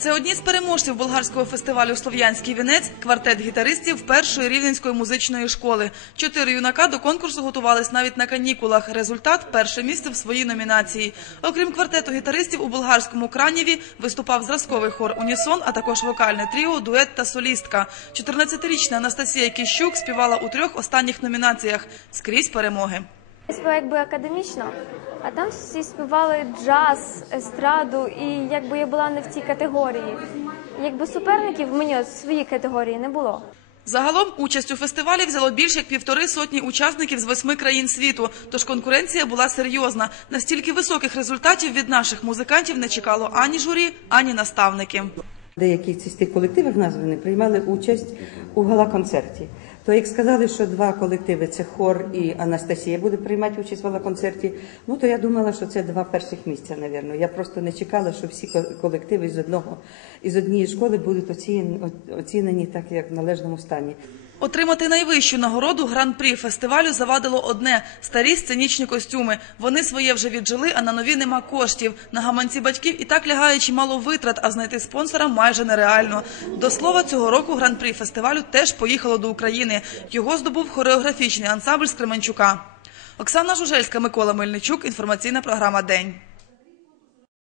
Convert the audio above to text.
Це одні з переможців болгарського фестивалю Слов'янський вінець квартет гітаристів першої рівненської музичної школи. Чотири юнака до конкурсу готувались навіть на канікулах. Результат перше місце в своїй номінації. Окрім квартету гітаристів, у болгарському кранєві виступав зразковий хор Унісон, а також вокальне тріо, дует та солістка. 14-річна Анастасія Кіщук співала у трьох останніх номінаціях скрізь перемоги. Я співаю якби академічно, а там всі співали джаз, естраду, і якби я була не в цій категорії. Якби суперників мені от в своїй категорії не було. Загалом участь у фестивалі взяло більш як півтори сотні учасників з восьми країн світу. Тож конкуренція була серйозна. Настільки високих результатів від наших музикантів не чекало ані журі, ані наставники. Деякі з цих колективів названі приймали участь у гала-концерті. То як сказали, що два колективи це хор і Анастасія буде приймати участь в гала-концерті, ну то я думала, що це два перших місця, напевно. Я просто не чекала, що всі колективи з одного із однієї школи будуть оцінені, оцінені так, як в належному стані. Отримати найвищу нагороду гран-прі фестивалю завадило одне старі сценічні костюми. Вони своє вже віджили, а на нові нема коштів. На гаманці батьків і так лягає чимало витрат, а знайти спонсора майже нереально. До слова, цього року гран-прі фестивалю теж поїхало до Його здобув хореографічний ансамбль з Кременчука. Оксана Жужельська, Микола Мельничук. Інформаційна програма День.